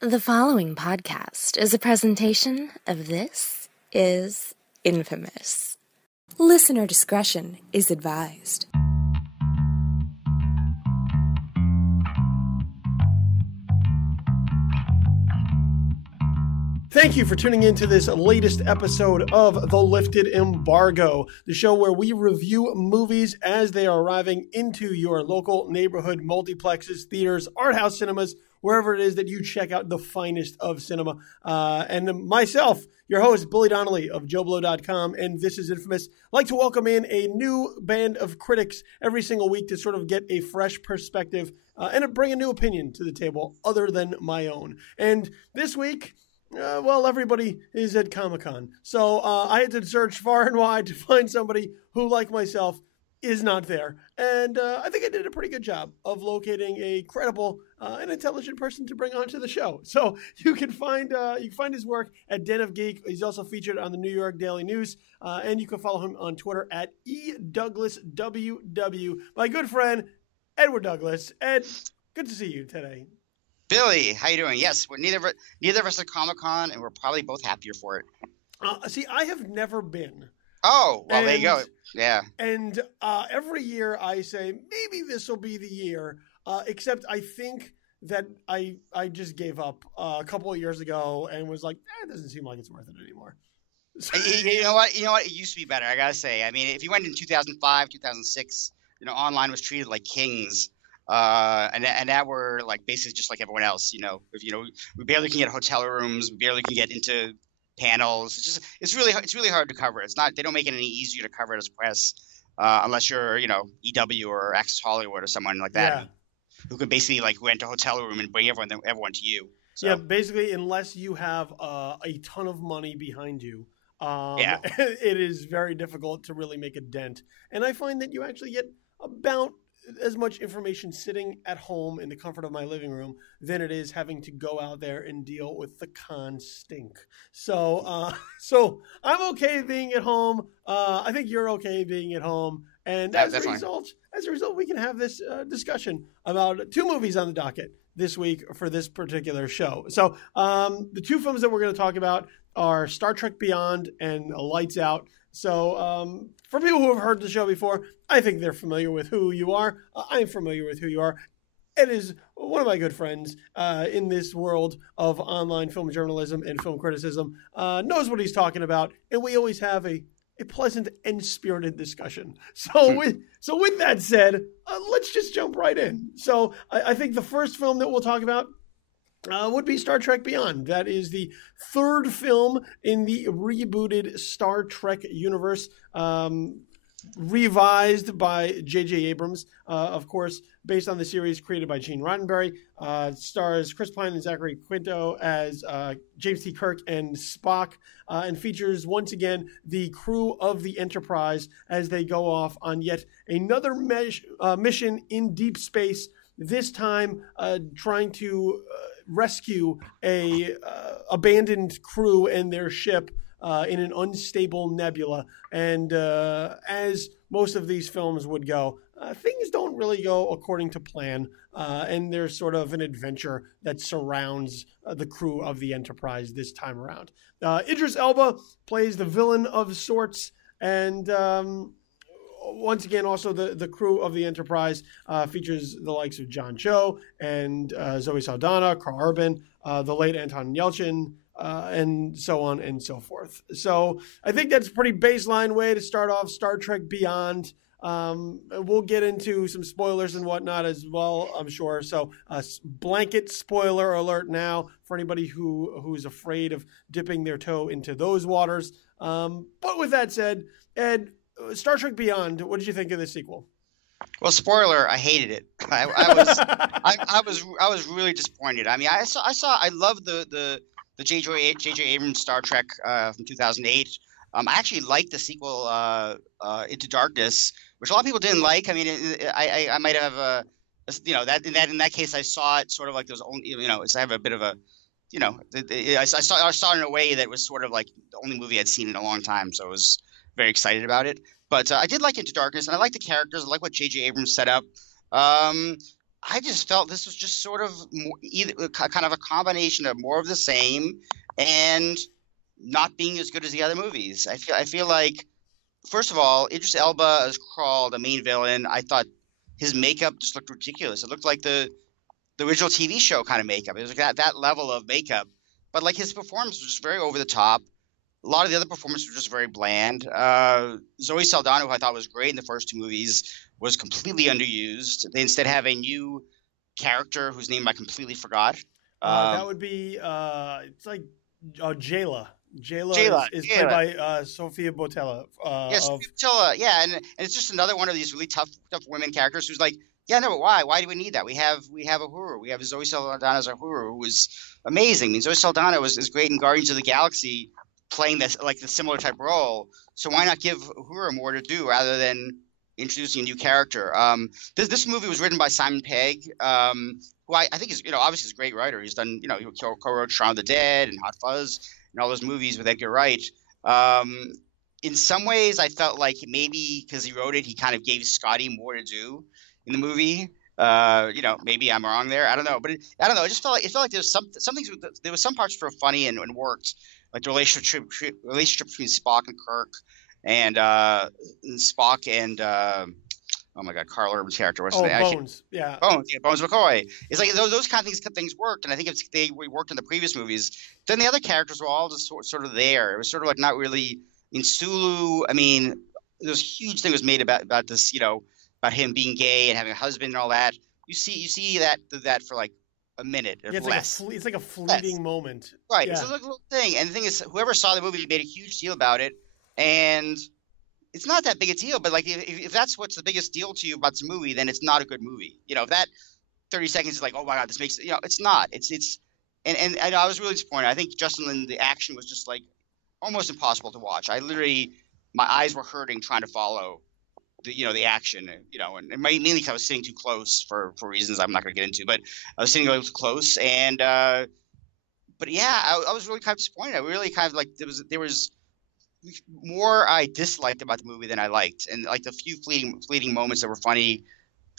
The following podcast is a presentation of This Is Infamous. Listener discretion is advised. Thank you for tuning in to this latest episode of The Lifted Embargo, the show where we review movies as they are arriving into your local neighborhood multiplexes, theaters, art house cinemas, wherever it is that you check out the finest of cinema. And myself, your host, Billy Donnelly of JoeBlow.com, and This Is Infamous, like to welcome in a new band of critics every single week to sort of get a fresh perspective and to bring a new opinion to the table other than my own. And this week, everybody is at Comic-Con. So I had to search far and wide to find somebody who, like myself, is not there. And I think I did a pretty good job of locating a credible and intelligent person to bring onto the show. So you can find his work at Den of Geek. He's also featured on the New York Daily News. And you can follow him on Twitter at eDouglasWW. My good friend, Edward Douglas. Ed, good to see you today. Billy, how you doing? Yes, neither of us at Comic-Con, and we're probably both happier for it. See, I have never been. Oh, well, there you go. Yeah. And every year I say, maybe this will be the year, except I think that I just gave up a couple of years ago and was like, it doesn't seem like it's worth it anymore. You know what? It used to be better, I got to say. I mean, if you went in 2005, 2006, online was treated like kings. And that we're like basically just like everyone else, we barely can get hotel rooms, we barely can get into panels. It's really hard to cover. They don't make it any easier to cover it as press, unless you're, EW or Access Hollywood or someone like that, who could basically like rent a hotel room and bring everyone to you. So. Yeah, basically, unless you have a ton of money behind you, it is very difficult to really make a dent. And I find that you actually get about as much information sitting at home in the comfort of my living room than it is having to go out there and deal with the con stink. So I'm okay being at home. I think you're okay being at home. And as a result, we can have this discussion about two movies on the docket this week for this particular show. So the two films that we're going to talk about are Star Trek Beyond and Lights Out. So for people who have heard the show before, I think they're familiar with who you are. I'm familiar with who you are. Ed is one of my good friends in this world of online film journalism and film criticism, knows what he's talking about, and we always have a pleasant and spirited discussion. So with that said, let's just jump right in. So I think the first film that we'll talk about would be Star Trek Beyond. That is the third film in the rebooted Star Trek universe, revised by J.J. Abrams, of course, based on the series created by Gene Roddenberry. Stars Chris Pine and Zachary Quinto as James T. Kirk and Spock, and features once again the crew of the Enterprise as they go off on yet another mission in deep space, this time trying to rescue a abandoned crew and their ship in an unstable nebula. And as most of these films would go, things don't really go according to plan. And there's sort of an adventure that surrounds the crew of the Enterprise this time around. Idris Elba plays the villain of sorts. And once again, also the crew of the Enterprise features the likes of John Cho and Zoe Saldana, Carl Urban, the late Anton Yelchin, and so on and so forth. So I think that's a pretty baseline way to start off Star Trek Beyond. We'll get into some spoilers and whatnot as well, I'm sure. So blanket spoiler alert now for anybody who's afraid of dipping their toe into those waters. But with that said, Ed, Star Trek Beyond, what did you think of the sequel? Well, spoiler, I hated it. I was really disappointed. I mean, I love the J.J. Abrams Star Trek from 2008. I actually liked the sequel Into Darkness, which a lot of people didn't like. I mean, I might have that in that case I saw it sort of like there was only I have a bit of a I saw it in a way that was sort of like the only movie I'd seen in a long time, so I was very excited about it. But I did like Into Darkness, and I like the characters. I like what J.J. Abrams set up. I just felt this was just sort of either kind of a combination of more of the same and not being as good as the other movies. I feel like, first of all, Idris Elba as Crawl, the main villain. I thought his makeup just looked ridiculous. It looked like the original TV show kind of makeup. It was like that level of makeup. But like his performance was just very over the top. A lot of the other performances were just very bland. Zoe Saldana, who I thought was great in the first two movies, was completely underused. They instead have a new character whose name I completely forgot. That would be it's like Jayla. Jayla is played by Sofia Boutella. Yes, Boutella. Yeah, and it's just another one of these really tough women characters who's like, yeah, no, but why? Why do we need that? We have Uhura. We have Zoe Saldana as Uhura, who was amazing. I mean, Zoe Saldana is great in Guardians of the Galaxy, playing this like the similar type role. So why not give Uhura more to do rather than introducing a new character? This movie was written by Simon Pegg, who I think is obviously is a great writer. He's done he co-wrote Shaun of the Dead and Hot Fuzz and all those movies with Edgar Wright. In some ways, I felt like maybe because he wrote it, he kind of gave Scotty more to do in the movie. Maybe I'm wrong there. I don't know, but I don't know. It felt like there was some parts that were funny and worked, like the relationship between Spock and Kirk, and Spock and oh my God, Carl Urban's character. What's his name? Bones. Yeah. Bones McCoy. It's like those kind of things worked, and I think if they worked in the previous movies, then the other characters were all just sort of there. It was sort of like not really. In Sulu, I mean, there's a huge thing was made about this, about him being gay and having a husband and all that. You see that for like a minute or less. It's like a fleeting moment. Right. Yeah. It's a little thing. And the thing is, whoever saw the movie made a huge deal about it. And it's not that big a deal, but like if that's what's the biggest deal to you about this movie, then it's not a good movie. If that 30 seconds is like, oh my God, this makes it's not. And I was really disappointed. I think Justin Lin, the action was just like almost impossible to watch. I literally, my eyes were hurting trying to follow the action, and mainly because I was sitting too close for reasons I'm not going to get into, but I was sitting a little too close. And, but yeah, I was really kind of disappointed. I really kind of like, there was more I disliked about the movie than I liked. And like the few fleeting moments that were funny,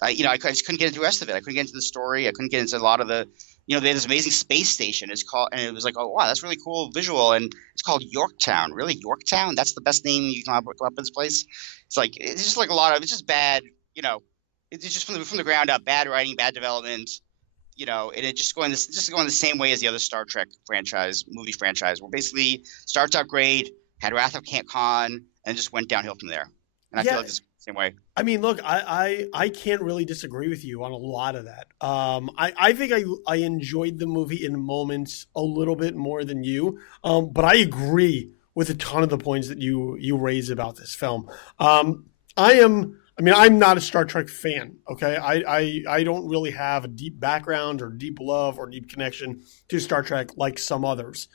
I just couldn't get into the rest of it. I couldn't get into the story. I couldn't get into a lot of the, they had this amazing space station. It's called, and it was like, oh wow, that's really cool visual. And it's called Yorktown. Really, Yorktown? That's the best name you can come up with this place. It's like it's just like it's just bad. It's just from the ground up, bad writing, bad development. And it just going the same way as the other Star Trek movie franchise, where basically starts out great, had Wrath of Khan, and just went downhill from there. And I feel like this. Same way. I mean, look, I can't really disagree with you on a lot of that. I think I enjoyed the movie in moments a little bit more than you, but I agree with a ton of the points that you raise about this film. I'm not a Star Trek fan, okay? I don't really have a deep background or deep love or deep connection to Star Trek like some others.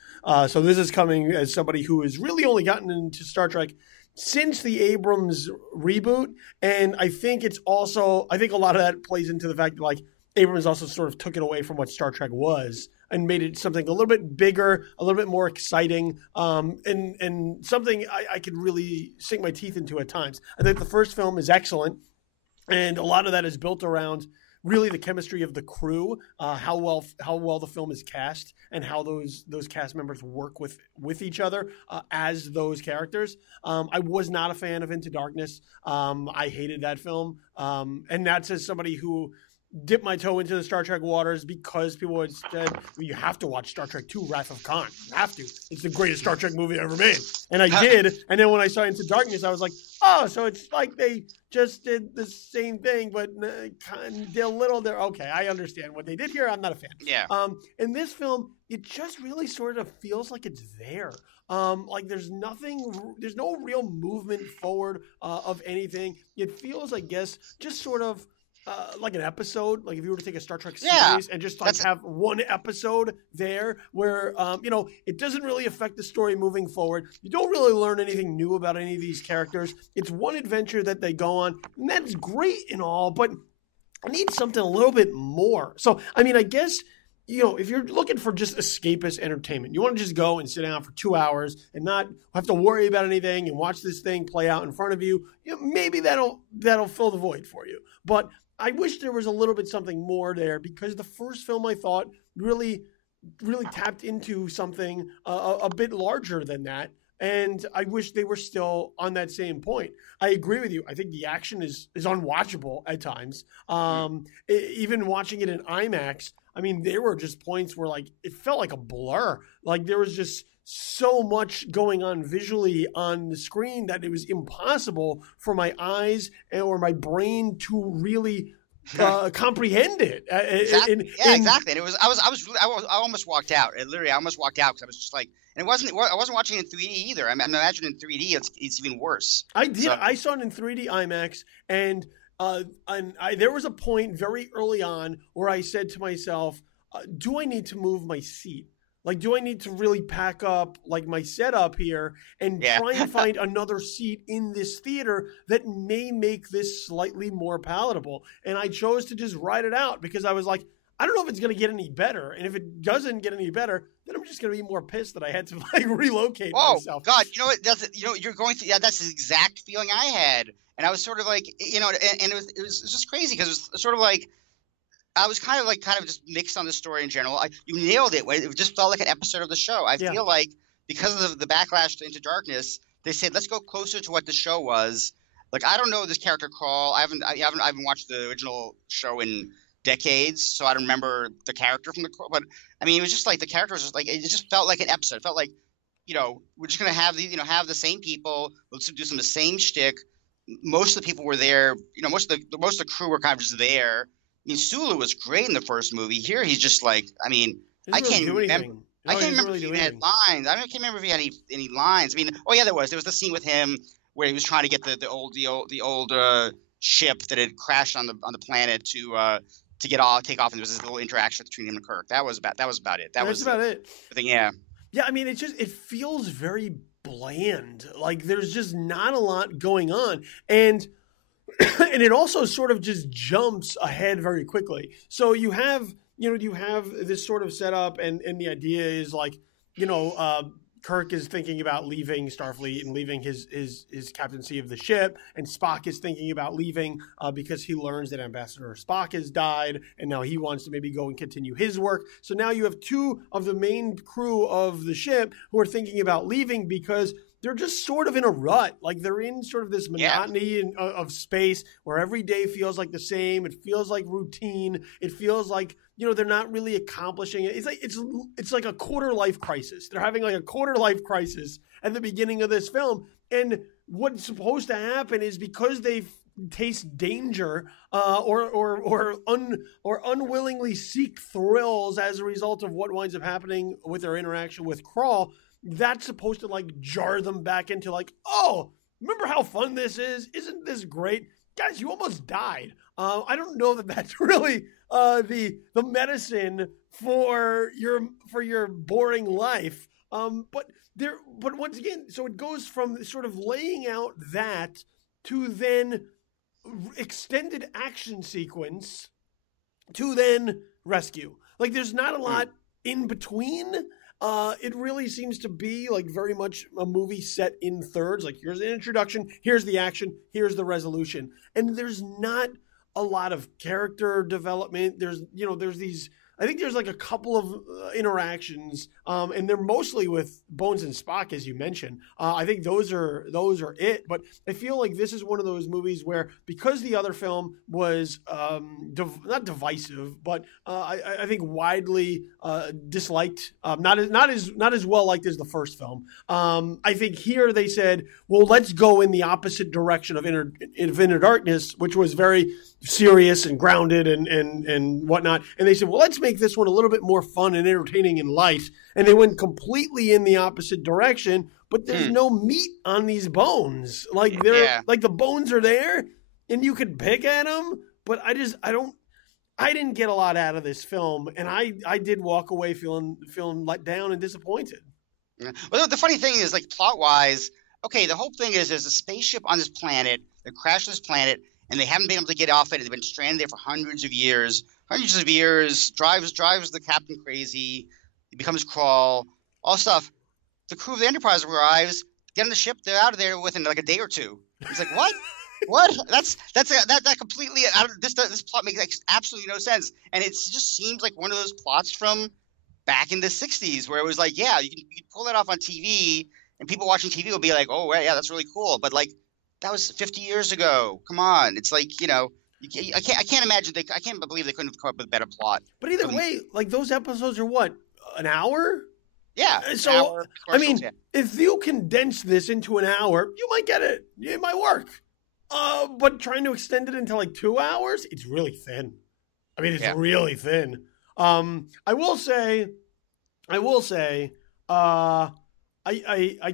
So this is coming as somebody who has really only gotten into Star Trek since the Abrams reboot. And I think a lot of that plays into the fact that like Abrams also sort of took it away from what Star Trek was and made it something a little bit bigger, a little bit more exciting, and something I could really sink my teeth into at times. I think the first film is excellent, and a lot of that is built around really the chemistry of the crew, how well the film is cast, and how those cast members work with each other as those characters. I was not a fan of Into Darkness. I hated that film, and that's as somebody who dipped my toe into the Star Trek waters because people had said, well, you have to watch Star Trek II, Wrath of Khan. You have to. It's the greatest Star Trek movie ever made. And I did. And then when I saw Into Darkness, I was like, oh, so it's like they just did the same thing, but they're little. Okay, I understand what they did here. I'm not a fan. Yeah. In this film, it just really sort of feels like it's there. Like there's no real movement forward of anything. It feels, I guess, just sort of like an episode, like if you were to take a Star Trek series and just like have one episode there where, it doesn't really affect the story moving forward. You don't really learn anything new about any of these characters. It's one adventure that they go on, and that's great and all, but I need something a little bit more. So, I mean, I guess, if you're looking for just escapist entertainment, you want to just go and sit down for 2 hours and not have to worry about anything and watch this thing play out in front of you, maybe that'll fill the void for you. But I wish there was a little bit something more there, because the first film I thought really tapped into something a bit larger than that. And I wish they were still on that same point. I agree with you. I think the action is unwatchable at times. Even watching it in IMAX, I mean, there were just points where like it felt like a blur. Like there was just so much going on visually on the screen that it was impossible for my eyes or my brain to really comprehend it. Exactly. Exactly. And I almost walked out. I almost walked out because I was just like, and I wasn't watching it in 3D either. I imagine in 3D it's even worse. I did. So, I saw it in 3D IMAX, and there was a point very early on where I said to myself, do I need to move my seat? Like, do I need to really pack up like my setup here and try and find another seat in this theater that may make this slightly more palatable? And I chose to just ride it out, because I was like, I don't know if it's going to get any better. And if it doesn't get any better, then I'm just going to be more pissed that I had to like relocate myself. Oh God. You know what? You're going through, that's the exact feeling I had. And I was sort of like, and it was just crazy, because it was sort of like, I was kind of just mixed on the story in general. You nailed it. It just felt like an episode of the show. I feel like because of the backlash to Into Darkness, they said, let's go closer to what the show was. Like, I don't know this character Carl. I haven't watched the original show in decades, so I don't remember the character from but I mean, it was just like the character was just like, it just felt like an episode. It felt like, we're just gonna have have the same people. Let's do some of the same shtick. Most of the people were there. Most of the crew were kind of just there. I mean, Sulu was great in the first movie. Here, he's just like, I mean, I can't remember. I can't remember if he even had lines. I can't remember if he had any lines. I mean, oh yeah, there was the scene with him where he was trying to get the old ship that had crashed on the planet to take off, and there was this little interaction between him and Kirk. That was about it. That's about it. I think, yeah. Yeah, I mean, it feels very bland. Like there's just not a lot going on, and it also sort of just jumps ahead very quickly. So you have this sort of setup, and the idea is like, Kirk is thinking about leaving Starfleet and leaving his captaincy of the ship, and Spock is thinking about leaving because he learns that Ambassador Spock has died, and now he wants to maybe go and continue his work. So now you have two of the main crew of the ship who are thinking about leaving because they're just sort of in a rut. Like they're in sort of this monotony of space where every day feels like the same. It feels like routine. It feels like, they're not really accomplishing it. It's like a quarter life crisis. They're having like a quarter life crisis at the beginning of this film. And what's supposed to happen is because they taste danger or unwillingly seek thrills as a result of what winds up happening with their interaction with Krall, that's supposed to like jar them back into like, oh, remember how fun this is? Isn't this great? Guys, you almost died. I don't know that that's really the medicine for your boring life. But once again, so it goes from sort of laying out that to then extended action sequence to then rescue. Like there's not a lot in between. It really seems to be like very much a movie set in thirds. Like here's the introduction, here's the action, here's the resolution. And there's not a lot of character development. There's these, I think there's like a couple of interactions, and they're mostly with Bones and Spock, as you mentioned. I think those are it. But I feel like this is one of those movies where, because the other film was not divisive, but I think widely disliked, not as well liked as the first film. I think here they said, well, let's go in the opposite direction of Inner Darkness, which was very serious and grounded and whatnot. And they said, well, let's make this one a little bit more fun and entertaining and light. And they went completely in the opposite direction, but there's no meat on these bones. Like like the bones are there and you could pick at them, but I didn't get a lot out of this film. And I did walk away feeling let down and disappointed. Yeah. Well, the funny thing is, like, plot wise, okay, the whole thing is there's a spaceship on this planet that crashed this planet, and they haven't been able to get off it. They've been stranded there for hundreds of years, drives the captain crazy. He becomes Krall, all stuff. The crew of the Enterprise arrives, get on the ship, they're out of there within like a day or two. He's like, what? What? That completely. This plot makes like, absolutely no sense, and it just seems like one of those plots from back in the '60s where it was like, yeah, you can pull that off on TV, and people watching TV will be like, oh, yeah, that's really cool, but like that was 50 years ago. Come on, it's like I can't imagine I can't believe they couldn't have come up with a better plot. But either way, like those episodes are what, an hour? Yeah. So hour I mean, yeah. if you condense this into an hour, you might get it. It might work. But trying to extend it into like 2 hours, it's really thin. I mean, it's really thin. I will say, I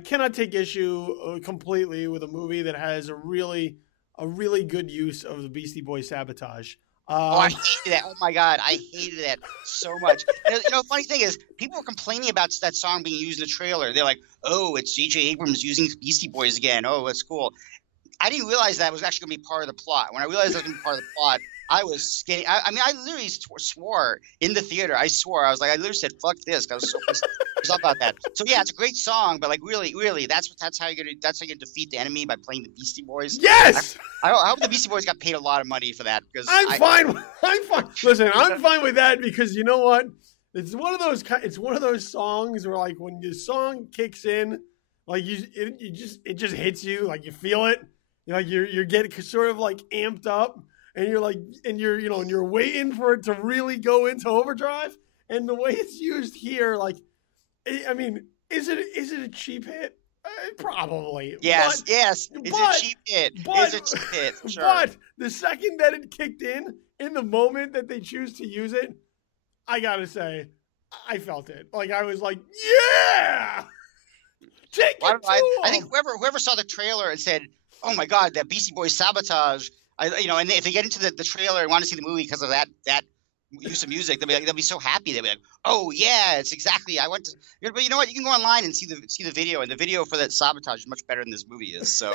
cannot take issue completely with a movie that has a really good use of the Beastie Boys sabotage. I hated that. Oh my God, I hated that so much. Funny thing is, people were complaining about that song being used in the trailer. They're like, "Oh, it's J.J. Abrams using Beastie Boys again. Oh, that's cool." I didn't realize that was actually going to be part of the plot. When I realized that was going to be part of the plot, I was scared. I mean, I literally swore in the theater. I swore. I was like, I literally said, "Fuck this!" I was so pissed off about that. So yeah, it's a great song, but like, really, that's how you're gonna defeat the enemy, by playing the Beastie Boys. Yes. I hope the Beastie Boys got paid a lot of money for that, because I'm fine. Listen, I'm fine with that, because you know what? It's one of those songs where, like, when the song kicks in, like it just hits you, like you feel it. Like you're getting sort of like amped up, and you're like, and you're waiting for it to really go into overdrive. And the way it's used here, like, I mean, is it a cheap hit? Probably. Yes. It's a cheap hit. It's a cheap hit. Sure. But the second that it kicked in the moment that they choose to use it, I gotta say, I felt it. Like, I was like, yeah. Take it to them. I think whoever saw the trailer and said, "Oh my God, that Beastie Boys sabotage," and if they get into the trailer and want to see the movie because of that use of music, they'll be so happy. They'll be like, "Oh yeah, it's exactly. I went to." But you know what? You can go online and see the video, and the video for that sabotage is much better than this movie is. So,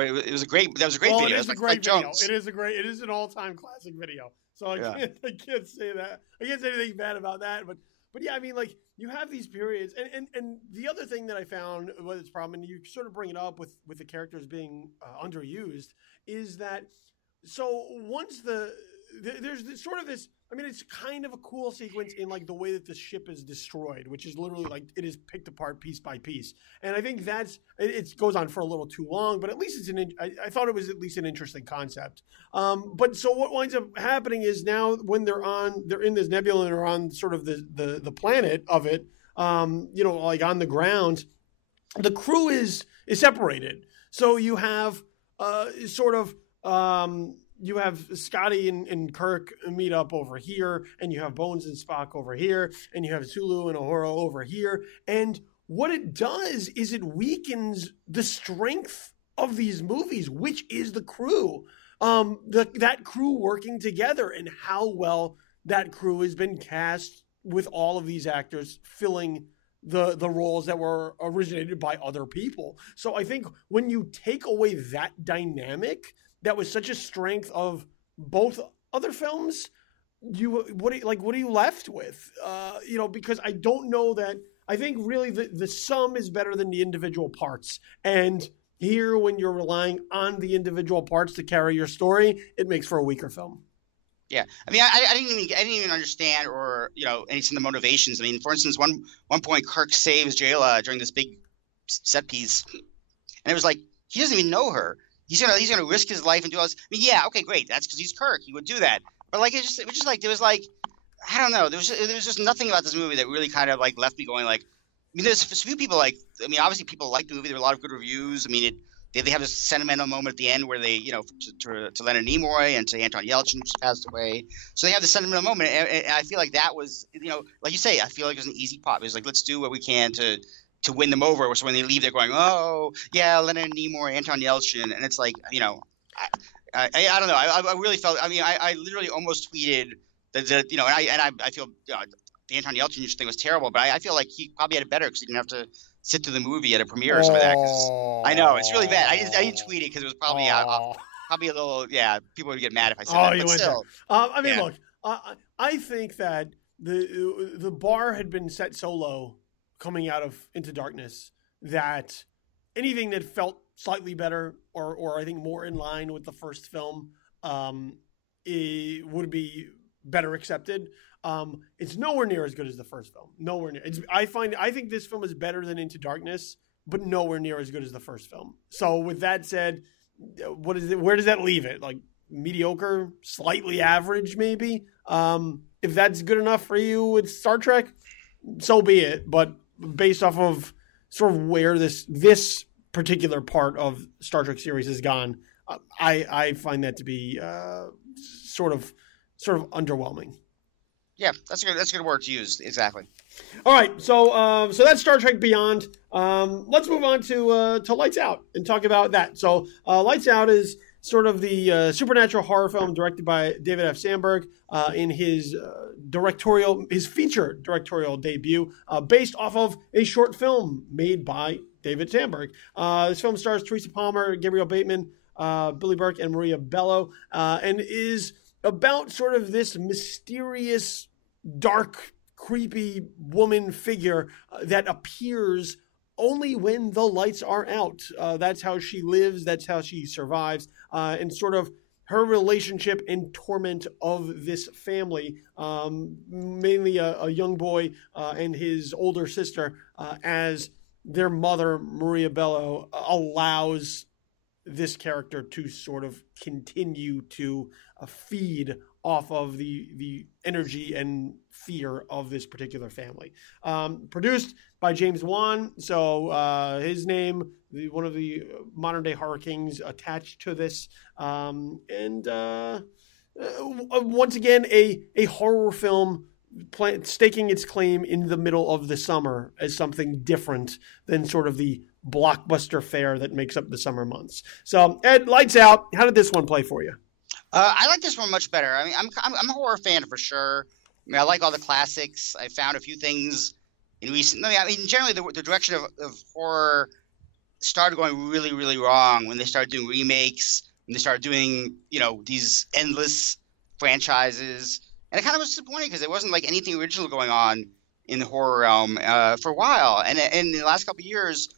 it was a great. That was a great video. It is a great video. It is an all-time classic video. So I can't say that. I can't say anything bad about that. But yeah, I mean, like, you have these periods, and the other thing that I found was its problem, and you sort of bring it up with the characters being underused, is that so once there's sort of this. I mean, it's kind of a cool sequence in, like, the way that the ship is destroyed, which is literally like it is picked apart piece by piece. And I think it goes on for a little too long, but at least I thought it was at least an interesting concept. But so what winds up happening is, now when they're in this nebula and are on sort of the planet of it, like on the ground, the crew is separated. So you have you have Scotty and Kirk meet up over here, and you have Bones and Spock over here, and you have Sulu and Uhura over here. And what it does is it weakens the strength of these movies, which is the crew. That crew working together, and how well that crew has been cast with all of these actors filling the roles that were originated by other people. So I think when you take away that dynamic, that was such a strength of both other films, what are you left with? Because I don't know that. I think really the sum is better than the individual parts. And here, when you're relying on the individual parts to carry your story, it makes for a weaker film. Yeah, I mean, I didn't even understand, or any of the motivations. I mean, for instance, one point Kirk saves Jayla during this big set piece, and it was like, he doesn't even know her. He's gonna risk his life and do all this. I mean, yeah, okay, great. That's because he's Kirk. He would do that. But like, it was just like, there was like, I don't know. There was just nothing about this movie that really kind of like left me going like. I mean, there's a few people like. I mean, obviously people like the movie. There were a lot of good reviews. I mean, they have this sentimental moment at the end where they, to Leonard Nimoy and to Anton Yelchin, who just passed away. So they have this sentimental moment, and I feel like that was, like you say, I feel like it was an easy pop. It was like, let's do what we can to win them over. So when they leave, they're going, "Oh yeah, Leonard Nimoy, Anton Yelchin," and it's like, I don't know. I really felt. I mean, I literally almost tweeted that and I feel the Anton Yelchin thing was terrible, but I feel like he probably had it better because he didn't have to sit through the movie at a premiere or something like that. 'Cause I know it's really bad. I didn't tweet it because it was probably probably a little people would get mad if I said that. But still, I mean, look, I think that the bar had been set so low coming out of Into Darkness that anything that felt slightly better, or I think more in line with the first film, it would be better accepted. It's nowhere near as good as the first film. Nowhere near. I think this film is better than Into Darkness, but nowhere near as good as the first film. So with that said, what is it? Where does that leave it? Like mediocre, slightly average, maybe. If that's good enough for you with Star Trek, so be it. But based off of sort of where this particular part of Star Trek series has gone, I find that to be sort of underwhelming. Yeah, that's a good word to use. Exactly. All right, so that's Star Trek Beyond. Let's move on to Lights Out and talk about that. So Lights Out is sort of the supernatural horror film directed by David F. Sandberg in his feature directorial debut, based off of a short film made by David Sandberg. This film stars Teresa Palmer, Gabriel Bateman, Billy Burke, and Maria Bello, and is about sort of this mysterious, dark, creepy woman figure that appears only when the lights are out. That's how she lives. That's how she survives. And sort of her relationship and torment of this family, mainly a young boy and his older sister, as their mother, Maria Bello, allows this character to sort of continue to feed off of the energy and fear of this particular family. Produced by James Wan, so his name, one of the modern day horror kings, attached to this, and once again a horror film staking its claim in the middle of the summer as something different than sort of the blockbuster fare that makes up the summer months. So Ed, Lights Out, how did this one play for you? I like this one much better. I mean, I'm a horror fan for sure. I mean, I like all the classics. I found a few things in recent. I mean, generally the direction of horror started going really, really wrong when they started doing remakes, when they started doing these endless franchises, and it kind of was disappointing because there wasn't like anything original going on in the horror realm for a while. And in the last couple of years,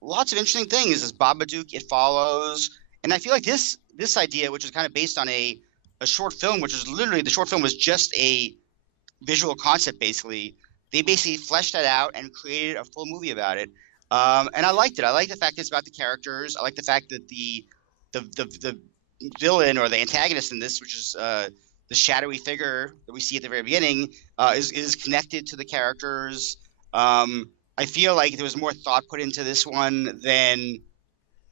lots of interesting things. As Babadook, It Follows, and I feel like this idea, which is kind of based on a short film, which is literally, the short film was just a visual concept, basically. They basically fleshed that out and created a full movie about it. And I liked it. I like the fact that it's about the characters. I like the fact that the villain or the antagonist in this, which is the shadowy figure that we see at the very beginning, is connected to the characters. I feel like there was more thought put into this one than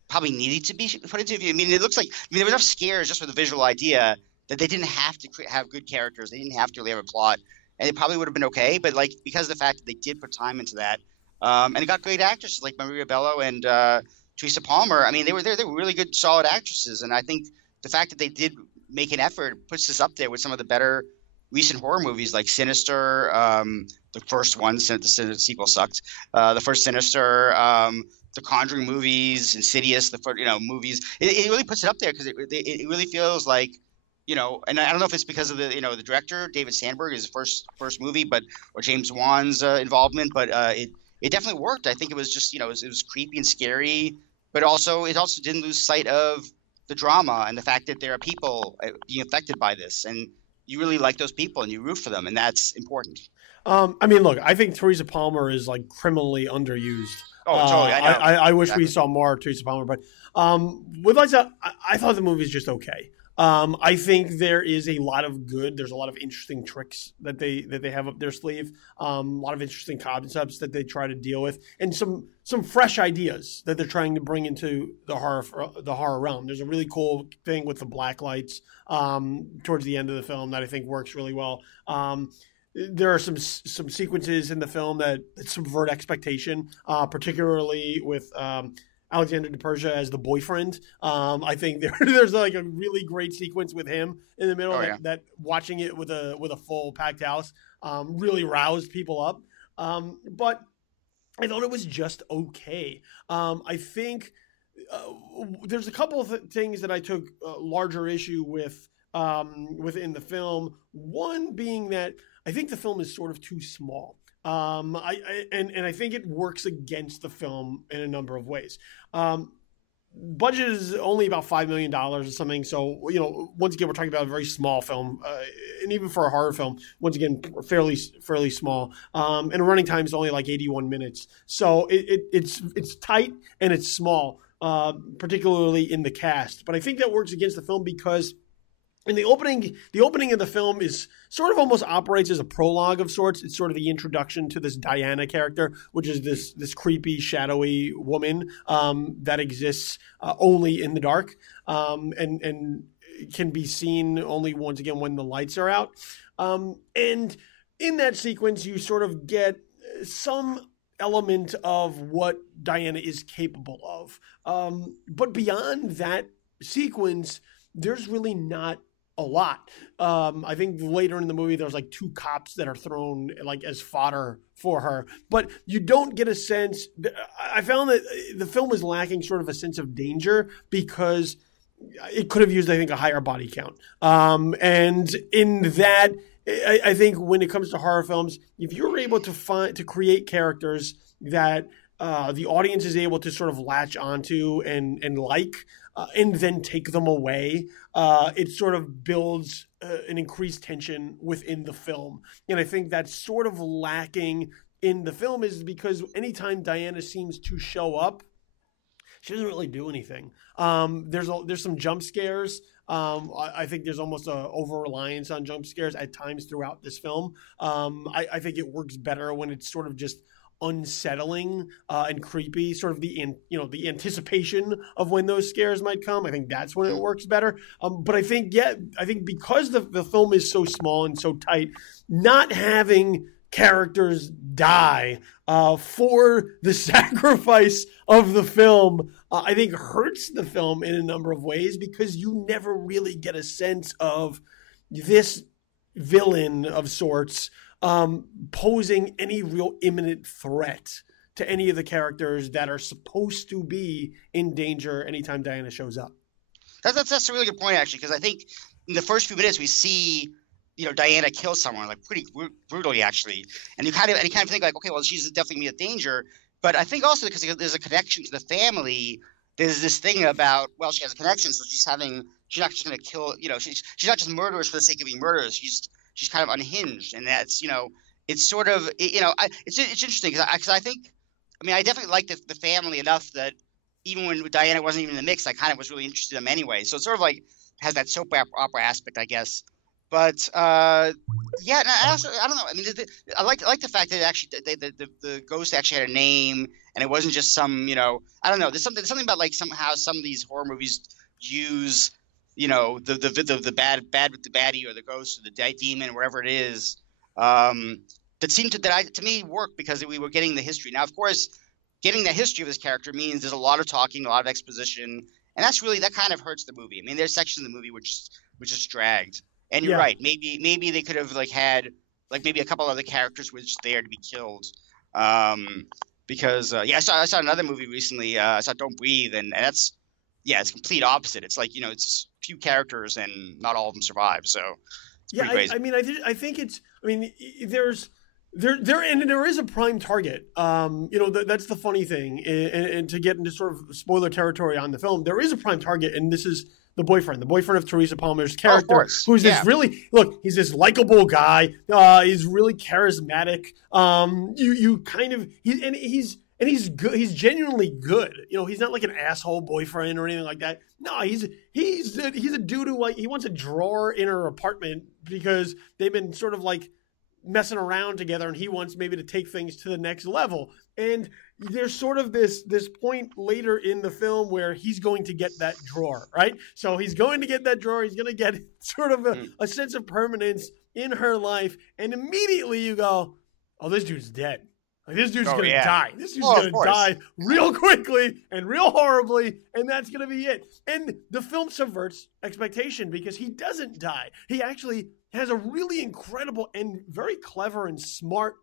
probably needed to be put into it. I mean, it looks like there were enough scares just for the visual idea that they didn't have to have good characters. They didn't have to really have a plot, and it probably would have been okay. But like, because of the fact that they did put time into that, and it got great actresses like Maria Bello and Teresa Palmer. I mean, they were really good, solid actresses, and I think the fact that they did make an effort puts this up there with some of the better recent horror movies like Sinister, the first one. The sequel sucked. The first Sinister. The Conjuring movies, Insidious, movies. It really puts it up there because it really feels like, and I don't know if it's because of the director, David Sandberg, his first movie, or James Wan's involvement, but it definitely worked. I think it was just, it was creepy and scary, but it also didn't lose sight of the drama and the fact that there are people being affected by this, and you really like those people and you root for them, and that's important. I mean, look, I think Teresa Palmer is like criminally underused. Oh, totally. I wish we saw more Teresa Palmer, but with Lights Out, I thought the movie is just okay. I think there is a lot of good. There's a lot of interesting tricks that they have up their sleeve. A lot of interesting concepts that they try to deal with, and some fresh ideas that they're trying to bring into the horror realm. There's a really cool thing with the black lights towards the end of the film that I think works really well. There are some sequences in the film that subvert expectation, particularly with Alexander Persia as the boyfriend. I think there's like a really great sequence with him in the middle that watching it with a full packed house really roused people up. But I thought it was just okay. I think there's a couple of things that I took larger issue with within the film. One being that I think the film is sort of too small. I think it works against the film in a number of ways. budget is only about $5 million or something. So, once again, we're talking about a very small film. And even for a horror film, once again, fairly small. And running time is only like 81 minutes. So it's tight and it's small, particularly in the cast. But I think that works against the film because in the opening of the film is sort of almost operates as a prologue of sorts. It's sort of the introduction to this Diana character, which is this creepy, shadowy woman that exists only in the dark and can be seen only once again when the lights are out. And in that sequence, you sort of get some element of what Diana is capable of. But beyond that sequence, there's really not a lot. I think later in the movie, there's like 2 cops that are thrown like as fodder for her, but you don't get a sense. I found that the film was lacking sort of a sense of danger because it could have used, I think, a higher body count. And in that, I think when it comes to horror films, if you're able to create characters that the audience is able to sort of latch onto and and then take them away, it sort of builds an increased tension within the film. And I think that's sort of lacking in the film is because anytime Diana seems to show up, she doesn't really do anything. There's some jump scares. I think there's almost a over-reliance on jump scares at times throughout this film. I think it works better when it's sort of just unsettling and creepy, sort of the anticipation of when those scares might come. I think that's when it works better. But I think because the film is so small and so tight, not having characters die for the sacrifice of the film, I think hurts the film in a number of ways because you never really get a sense of this villain of sorts posing any real imminent threat to any of the characters that are supposed to be in danger anytime Diana shows up. That's a really good point, actually, because I think in the first few minutes we see, Diana kill someone like pretty brutally, actually, and you kind of think like, okay, well, she's definitely a danger. But I think also because there's a connection to the family, there's this thing about, well, she has a connection, so she's not just going to kill, she's not just murderers for the sake of being murderers. She's kind of unhinged, and that's, it's sort of, it's interesting because I think, I definitely like the family enough that even when Diana wasn't even in the mix, I kind of was really interested in them anyway. So it sort of like has that soap opera aspect, I guess. But yeah, and I don't know. I like the fact that actually the ghost actually had a name, and it wasn't just some, I don't know. There's something about like somehow some of these horror movies use, the baddie or the ghost or the demon, wherever it is, that seemed to me work because we were getting the history. Now, of course, getting the history of this character means there's a lot of talking, a lot of exposition, and that kind of hurts the movie. There's sections of the movie which just dragged. And you're right. Maybe they could have had maybe a couple other characters were just there to be killed. Because I saw another movie recently. I saw Don't Breathe, and that's it's complete opposite. It's like it's few characters and not all of them survive. So it's pretty crazy. I think it's. There is a prime target. That's the funny thing, and to get into sort of spoiler territory on the film, there is a prime target, and this is the boyfriend of Teresa Palmer's character, who's this he's this likable guy. He's really charismatic. He's good. He's genuinely good. He's not like an asshole boyfriend or anything like that. No, he's a dude who he wants a drawer in her apartment because they've been sort of like messing around together, and he wants maybe to take things to the next level. And there's sort of this point later in the film where he's going to get that drawer, right? So he's going to get that drawer. He's going to get sort of a sense of permanence in her life. And immediately you go, oh, this dude's dead. Like, this dude's going to die. This dude's going to die real quickly and real horribly, and that's going to be it. And the film subverts expectation because he doesn't die. He actually has a really incredible and very clever and smart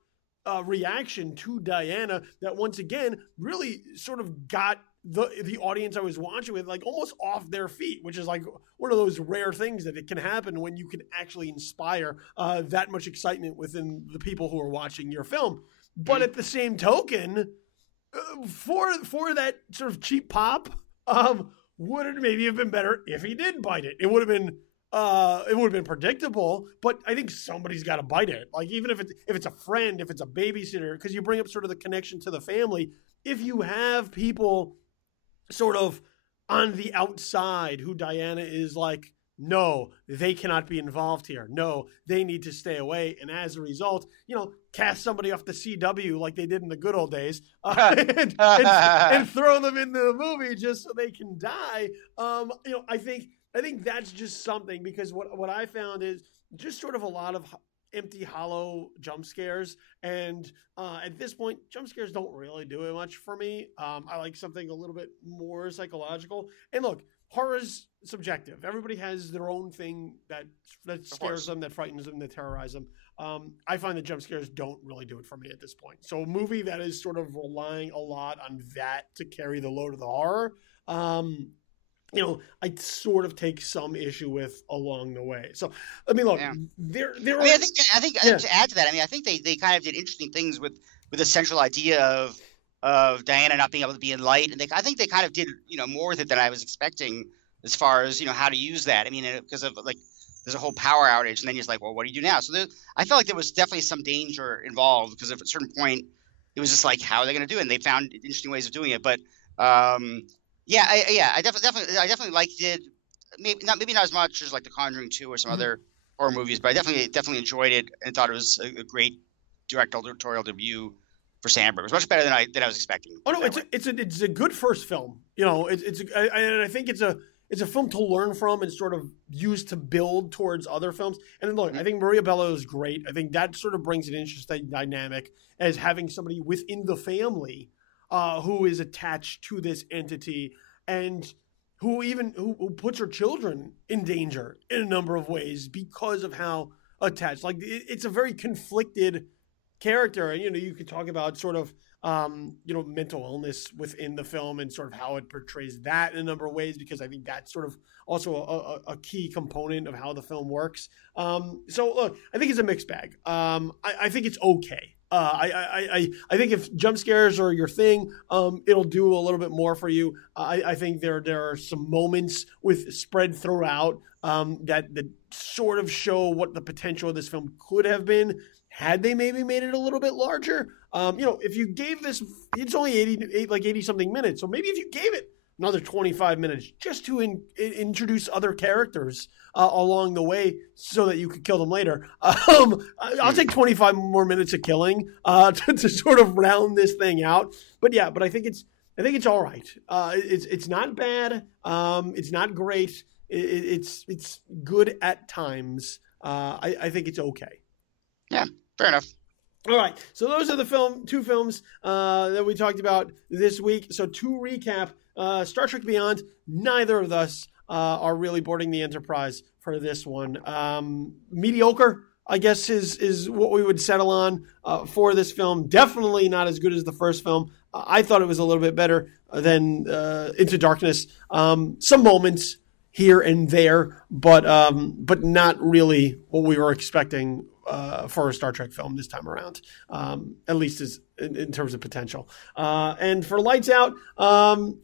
reaction to Diana that once again really sort of got the audience I was watching with like almost off their feet, which is like one of those rare things that it can happen when you can actually inspire that much excitement within the people who are watching your film. But at the same token, for that sort of cheap pop Would it maybe have been better if he did bite it? It would have been predictable, but I think somebody's got to bite it. Like even if it's a friend, if it's a babysitter, because you bring up sort of the connection to the family. If you have people sort of on the outside who Diana is like, no, they cannot be involved here. No, they need to stay away. And as a result, cast somebody off the CW like they did in the good old days and throw them in the movie just so they can die. I think that's just something, because what I found is just sort of a lot of empty, hollow jump scares. And at this point, jump scares don't really do it much for me. I like something a little bit more psychological. And look, horror's subjective. Everybody has their own thing that scares them, that frightens them, that terrorizes them. I find that jump scares don't really do it for me at this point. So a movie that is sort of relying a lot on that to carry the load of the horror, I sort of take some issue with along the way. So, I mean, look, I think to add to that, I think they kind of did interesting things with the central idea of Diana not being able to be in light, and I think they kind of did more with it than I was expecting, as far as how to use that. I mean, because of like there's a whole power outage, and then you're like, well, what do you do now? So I felt like there was definitely some danger involved, because at a certain point it was just like, how are they going to do it? And they found interesting ways of doing it, but I definitely liked it. Maybe not as much as like The Conjuring 2 or some other horror movies, but I definitely enjoyed it and thought it was a great directorial debut for Sandberg. It was much better than I was expecting. Oh no, it's a good first film. I think it's a film to learn from and sort of use to build towards other films. And look, I think Maria Bello is great. I think that sort of brings an interesting dynamic as having somebody within the family who is attached to this entity, and who puts her children in danger in a number of ways because of how attached. Like it's a very conflicted character, and you could talk about sort of mental illness within the film and sort of how it portrays that in a number of ways, because I think that's sort of also a key component of how the film works. So look, I think it's a mixed bag. I think it's okay. I think if jump scares are your thing, it'll do a little bit more for you. I think there are some moments spread throughout that sort of show what the potential of this film could have been had they maybe made it a little bit larger. If you gave this, it's only 80 something minutes, so maybe if you gave it another 25 minutes just to introduce other characters along the way so that you could kill them later. I'll take 25 more minutes of killing to sort of round this thing out. But I think it's all right. It's not bad. It's not great. It's good at times. I think it's okay. Yeah, fair enough. All right, so those are the two films that we talked about this week. So to recap, Star Trek Beyond, neither of us are really boarding the Enterprise for this one. Mediocre, I guess, is what we would settle on for this film. Definitely not as good as the first film. I thought it was a little bit better than Into Darkness. Some moments here and there, but not really what we were expecting for a Star Trek film this time around, at least in terms of potential. And for Lights Out,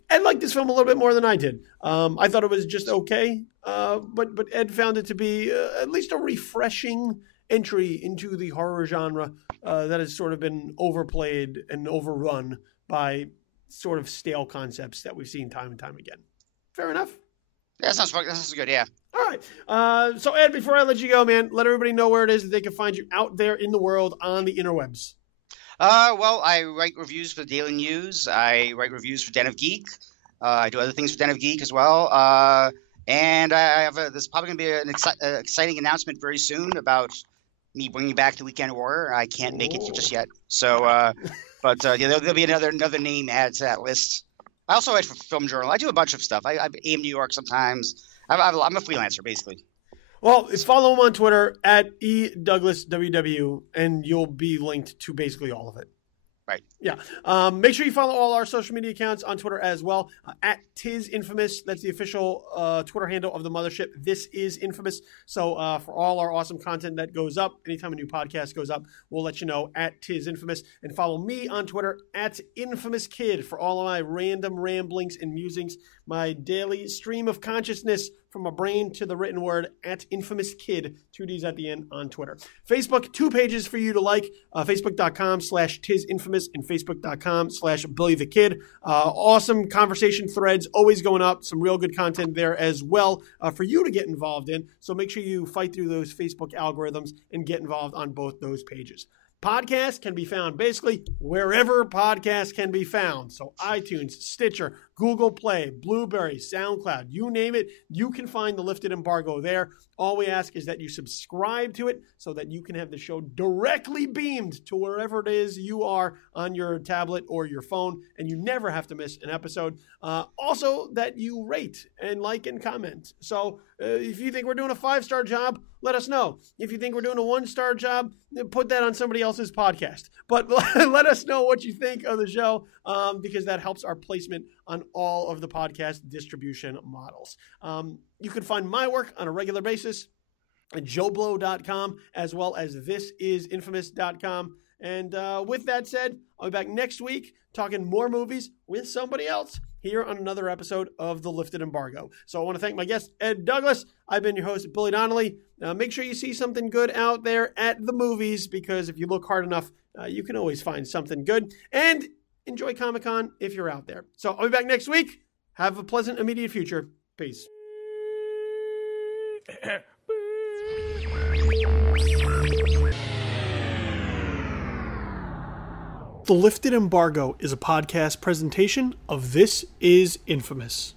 Ed liked this film a little bit more than I did. I thought it was just okay, but Ed found it to be at least a refreshing entry into the horror genre that has sort of been overplayed and overrun by sort of stale concepts that we've seen time and time again. Fair enough? Yeah, that sounds good, yeah. All right. So, Ed, before I let you go, man, let everybody know where it is that they can find you out there in the world on the interwebs. Well, I write reviews for the Daily News. I write reviews for Den of Geek. I do other things for Den of Geek as well. And I have there's probably going to be an exciting announcement very soon about me bringing back the Weekend Warrior. I can't make it just yet. So, there'll be another name added to that list. I also write for Film Journal. I do a bunch of stuff. I AM New York sometimes. I'm a freelancer, basically. Well, follow him on Twitter at eDouglasWW, and you'll be linked to basically all of it. Right. Yeah. Make sure you follow all our social media accounts on Twitter as well. At Tis Infamous. That's the official Twitter handle of the mothership. This is Infamous. So for all our awesome content that goes up, anytime a new podcast goes up, we'll let you know at Tis Infamous. And follow me on Twitter at Infamous Kid for all of my random ramblings and musings. my daily stream of consciousness from a brain to the written word at Infamous Kid, 2 Ds at the end on Twitter. Facebook, 2 pages for you to like, facebook.com/tisinfamous and facebook.com/BillyTheKid. Awesome conversation threads always going up, some real good content there as well for you to get involved in. So make sure you fight through those Facebook algorithms and get involved on both those pages. Podcasts can be found basically wherever podcasts can be found. So iTunes, Stitcher, Google Play, Blueberry, SoundCloud, you name it, you can find the Lifted Embargo there. All we ask is that you subscribe to it so that you can have the show directly beamed to wherever it is you are on your tablet or your phone, and you never have to miss an episode. Also, that you rate and like and comment. So if you think we're doing a 5-star job, let us know. If you think we're doing a 1-star job, put that on somebody else's podcast. But let us know what you think of the show because that helps our placement on all of the podcast distribution models. You can find my work on a regular basis at joeblow.com as well as thisisinfamous.com. And with that said, I'll be back next week talking more movies with somebody else here on another episode of The Lifted Embargo. So I want to thank my guest, Ed Douglas. I've been your host, Billy Donnelly. Make sure you see something good out there at the movies because if you look hard enough, you can always find something good. And enjoy Comic-Con if you're out there. So I'll be back next week. Have a pleasant immediate future. Peace. The Lifted Embargo is a podcast presentation of This Is Infamous.